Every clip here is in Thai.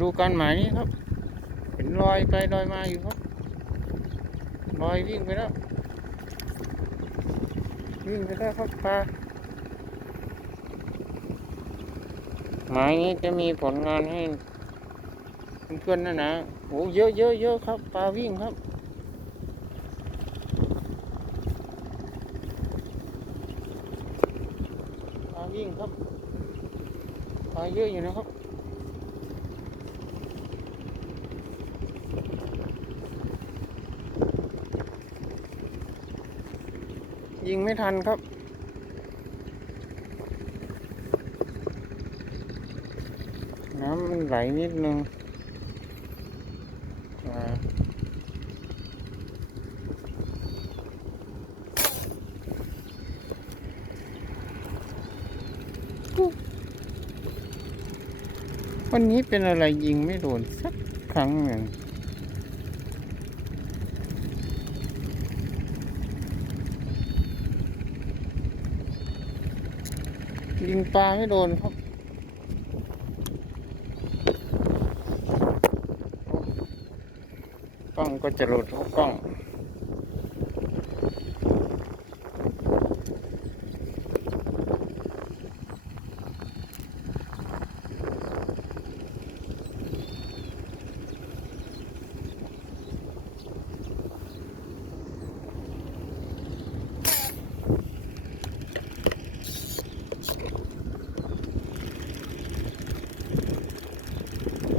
ดูการหมายนี้ครับเห็นรอยไปรอยมาอยู่ครับรอยวิ่งไปแล้ววิ่งไปแล้วครับปลาหมายนี้จะมีผลงานให้เพื่อนๆนะนะโอ้เยอะเยอะเยอะครับปลาวิ่งครับปลาวิ่งครับปลาเยอะอยู่นะครับ ยิงไม่ทันครับ น้ำมันไหลนิดนึงอ่าวันนี้เป็นอะไรยิงไม่โดนสักครั้งหนึ่ง ยิงปลาไม่โดนครับกล้องก็จะหลุดกล้อง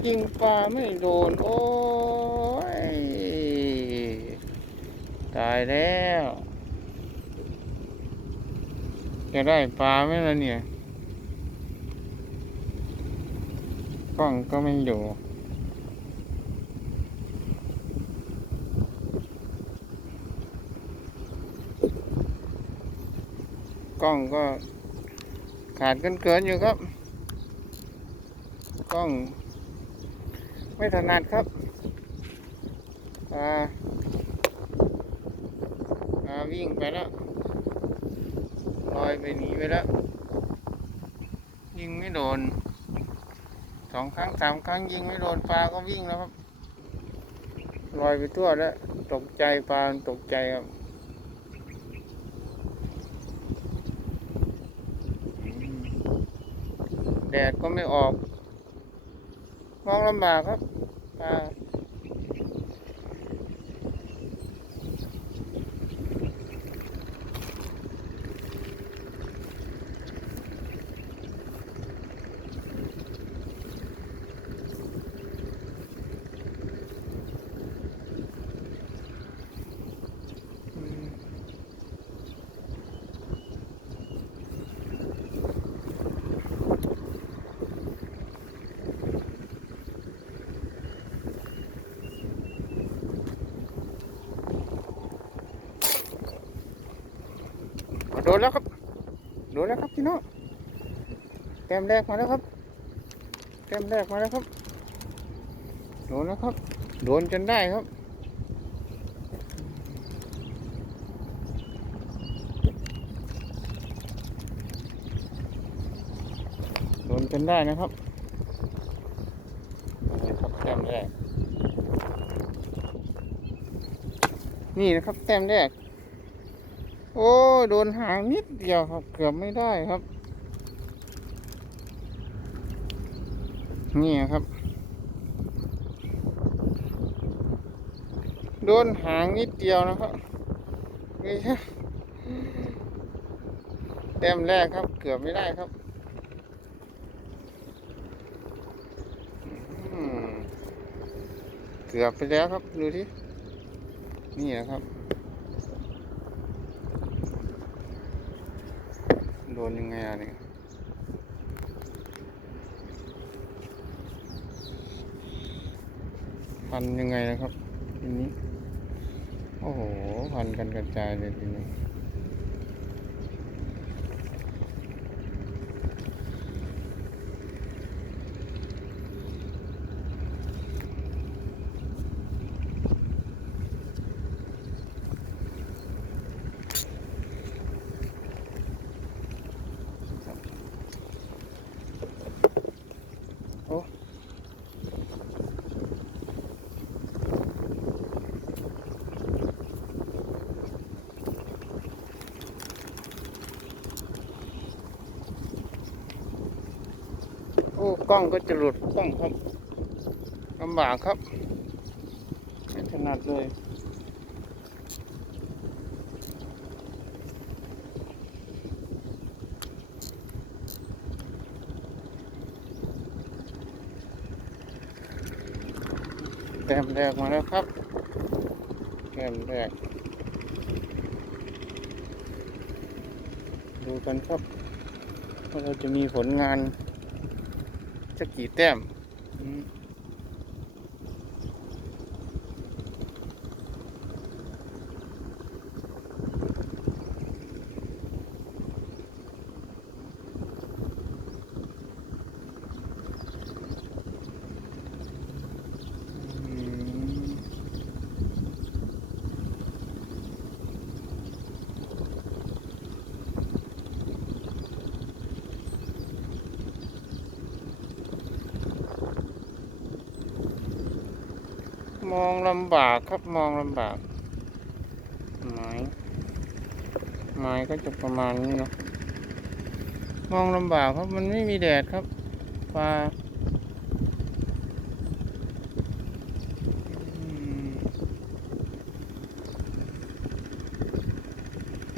ยิงปลาไม่โดน โอ้ย ตายแล้ว จะได้ปลาไหมล่ะเนี่ยกล้องก็ไม่อยู่กล้องก็ขาดกันเกินๆอยู่ครับ กล้อง ไม่ถนัดครับอ่าอ่าวิ่งไปแล้วลอยไปหนีไปแล้วยิงไม่โดนสองครั้งสามครั้งยิงไม่โดนปลาก็วิ่งแล้วครับลอยไปทั่วแล้วตกใจปลาตกใจครับแดดก็ไม่ออก มองลำบากครับปลา โดนแล้วครับ โดนแล้วครับพี่น้องแต้มแรกมาแล้วครับแต้มแรกมาแล้วครับ โดนแล้วครับ โดนจนได้ครับ โดนจนได้นะครับนี่ครับแต้มแรก นี่นะครับแต้มแรก โอ้ยโดนหางนิดเดียวครับ เกือบไม่ได้ครับ นี่ครับ โดนหางนิดเดียวนะครับนี่ครับแต้มแรกครับ เกือบไม่ได้ครับเกือบไปแล้วครับ ดูที่นี่นะครับ โดนยังไงอะเนี่ยพันยังไงนะครับทีนี้ โอ้โห พันกันกระจายเลยทีนี้ ล้องก็จะหลุดกล้องครับลำบากครับไม่ถนัดเลยแต้มแรกมาแล้วครับแต้มแรก ดูกันครับว่าเราจะมีผลงาน จะกี่แต้ม มองลำบากครับมองลำบาก ไม้ ไม้ก็จะประมาณนี้เนาะมองลำบากครับมันไม่มีแดดครับปลา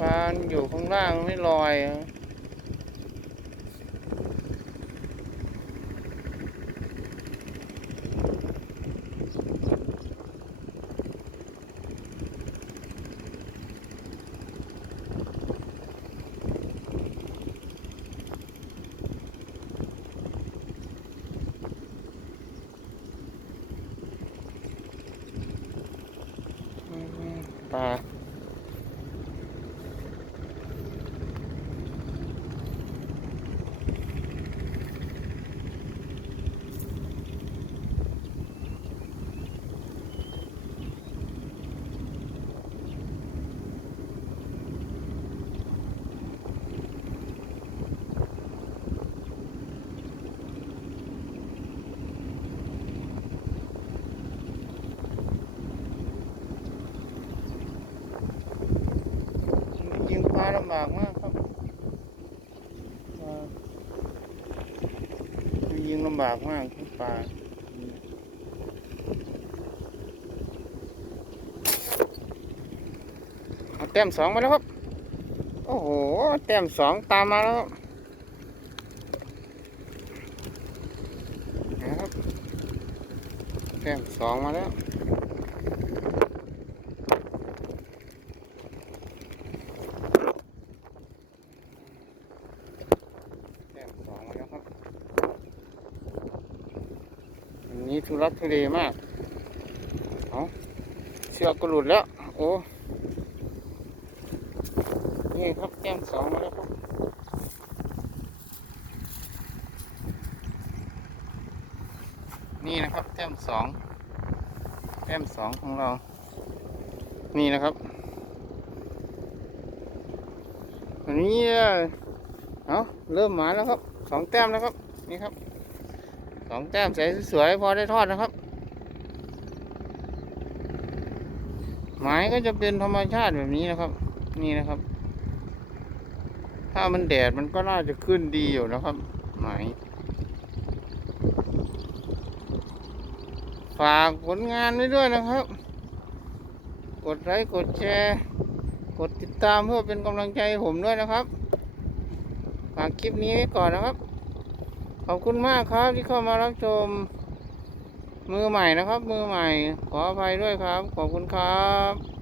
ปลาอยู่ข้างล่างไม่ลอยอะ อื มป ลำบากมากครับปลายิงลำบากมากปลาเอาแต้มสองมาแล้วครับ โอ้โห แต้มสองตามมาแล้วนะครับ แต้มสองมาแล้ว แต้มสองมาแล้วครับอั นี้ทุรักทุเลมาก เอาเชือกก็หลุดแล้ว โอ้นี่ครับแต้มสองมาแล้วครับนี่นะครับแต้มสองแต้มสองของเรา นี่นะครับอันนี้เนี่ยเอาเริ่มมาแล้วครับสองแต้มแล้วครับ นี่ครับ สองแต้มใสสวยๆพอได้ทอดนะครับ หมายก็จะเป็นธรรมชาติแบบนี้นะครับ นี่นะครับ ถ้ามันแดดมันก็น่าจะขึ้นดีอยู่นะครับ หมายฝากผลงานไว้ด้วยนะครับ กดไลค์กดแชร์ กดติดตามเพื่อเป็นกำลังใจผมด้วยนะครับ ฝากคลิปนี้ไว้ก่อนนะครับ ขอบคุณมากครับที่เข้ามารับชม มือใหม่นะครับ มือใหม่ ขออภัยด้วยครับ ขอบคุณครับ